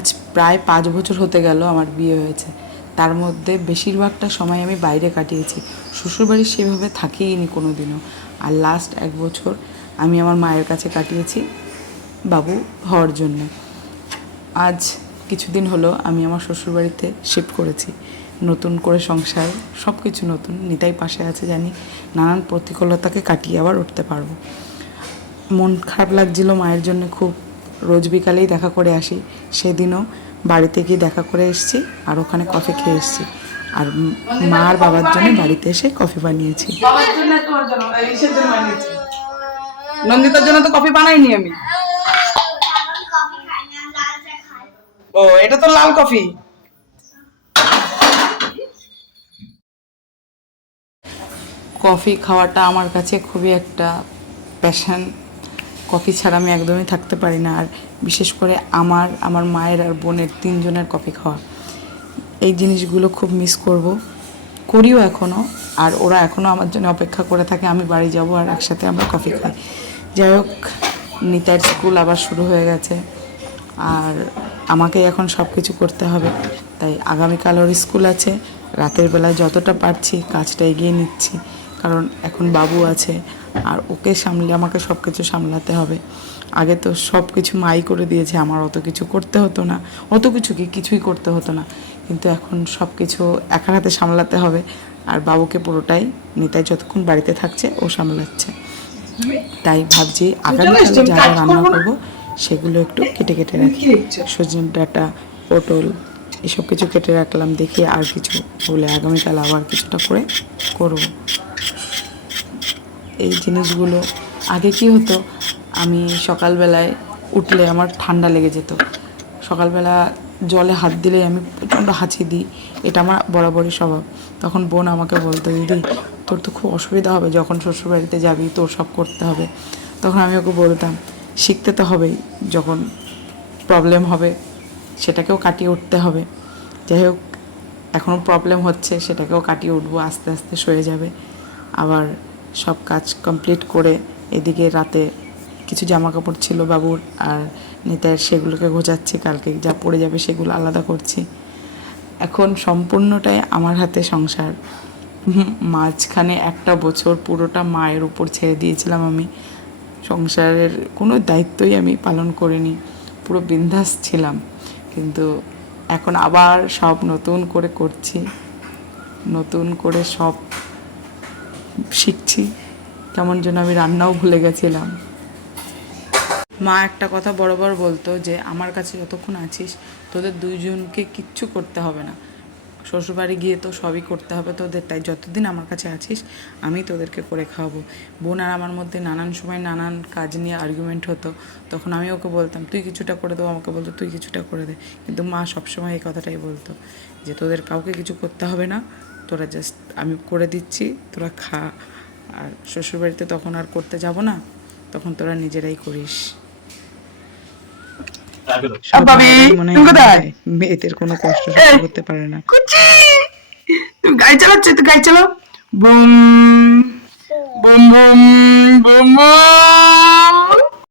আজ প্রায় 5 বছর হতে গেল আমার বিয়ে হয়েছে। তার মধ্যে বেশিরভাগটা সময় আমি বাইরে কাটিয়েছি, শ্বশুরবাড়ি সেভাবে থাকিনি কোনো দিনও। আর লাস্ট 1 বছর আমি আমার মায়ের কাছে কাটিয়েছি বাবু হওয়ার জন্য। আজ কিছুদিন হলো আমি আমার শ্বশুরবাড়িতে শিফট করেছি, নতুন করে সংসার, সব কিছু নতুন। নিতাই পাশে আছে জানি, নানান প্রতিকূলতাকে কাটিয়ে আবার উঠতে পারবো। মন খারাপ লাগছিল মায়ের জন্য খুব, রোজ বিকালেই দেখা করে আসি, সেদিনও বাড়িতে গিয়ে দেখা করে এসেছি আর ওখানে কফি খেয়ে এসেছি। আর মা আর বাবার জন্য বাড়িতে এসে কফি বানিয়েছি। নন্দিতার জন্য তো কফি বানাইনি আমি। ও, এটা তো লাল কফি। কফি খাওয়াটা আমার কাছে খুবই একটা প্যাশন। কফি ছাড়া আমি একদমই থাকতে পারি না। আর বিশেষ করে আমার মায়ের আর বোনের 3জনের কফি খাওয়া, এই জিনিসগুলো খুব মিস করিও এখনও। আর ওরা এখনও আমার জন্য অপেক্ষা করে থাকে আমি বাড়ি যাব আর একসাথে আমরা কফি খাই। যাই হোক, নিতাইয়ের স্কুল আবার শুরু হয়ে গেছে আর আমাকে এখন সব কিছু করতে হবে। তাই আগামীকাল ওর স্কুল আছে, রাতের বেলায় যতটা পারছি কাজটা এগিয়ে নিচ্ছি, কারণ এখন বাবু আছে আর ওকে সামলে আমাকে সব কিছু সামলাতে হবে। আগে তো সব কিছু মাই করে দিয়েছে, আমার অত কিছু করতে হতো না, অত কিছু কিছুই করতে হতো না। কিন্তু এখন সব কিছু একার হাতে সামলাতে হবে। আর বাবুকে পুরোটাই নিতাই যতক্ষণ বাড়িতে থাকছে ও সামলাচ্ছে। তাই ভাবছি আগামীকাল যা যা রান্না করবো সেগুলো একটু কেটে কেটে রাখি। সজনে ডাঁটা, পটল এসব কিছু কেটে রাখলাম, দেখি আর কিছু বলে আগামীকাল আবার কিছুটা করে করব। এই জিনিসগুলো আগে কি হতো, আমি সকালবেলায় উঠলে আমার ঠান্ডা লেগে যেত। সকালবেলা জলে হাত দিলে আমি প্রচণ্ড হাঁচি দিই, এটা আমার বরাবরই স্বভাব। তখন বোন আমাকে বলতো, দিদি তোর তো খুব অসুবিধা হবে, যখন শ্বশুরবাড়িতে যাবি তোর সব করতে হবে। তখন আমি ওকে বলতাম, শিখতে তো হবেই, যখন প্রবলেম হবে সেটাকেও কাটিয়ে উঠতে হবে। যাই হোক, এখনও প্রবলেম হচ্ছে, সেটাকেও কাটিয়ে উঠবো, আস্তে আস্তে সয়ে যাবে। আবার সব কাজ কমপ্লিট করে এদিকে রাতে কিছু জামা কাপড় ছিল বাবুর আর নিতাইয়ের, সেগুলোকে গোছাচ্ছি, কালকে যা পড়ে যাবে সেগুলো আলাদা করছি। এখন সম্পূর্ণটাই আমার হাতে সংসার। মাঝখানে 1 বছর পুরোটা মায়ের উপর ছেড়ে দিয়েছিলাম আমি, সংসারের কোনো দায়িত্বই আমি পালন করিনি, পুরো বিন্দাস ছিলাম। কিন্তু এখন আবার সব নতুন করে করছি, নতুন করে সব শিখছি। কেমন যেন আমি রান্নাও ভুলে গেছিলাম। মা একটা কথা বরাবর বলতো যে আমার কাছে যতক্ষণ আছিস তোদের 2জনকে কিচ্ছু করতে হবে না, শ্বশুরবাড়ি গিয়ে তো সবই করতে হবে তোদের, তাই যতদিন আমার কাছে আছিস আমি তোদেরকে করে খাওয়াবো। বোন আর আমার মধ্যে নানান সময় নানান কাজ নিয়ে আর্গুমেন্ট হতো, তখন আমি ওকে বলতাম তুই কিছুটা করে দেবো, আমাকে বলতো তুই কিছুটা করে দে। কিন্তু মা সবসময় এই কথাটাই বলতো যে তোদের কাউকে কিছু করতে হবে না, তোরা জাস্ট আমি করে দিচ্ছি, তোরা খা। আর শ্বশুরবাড়িতে তখন আর করতে যাব না, তখন তোরা নিজেরাই করিস। মেয়েদের কোনো কষ্ট সহ্য করতে পারে না। তুমি গাড়ি চালাচ্ছ, তো গাড়ি চালাও। Boom boom boom boom boom.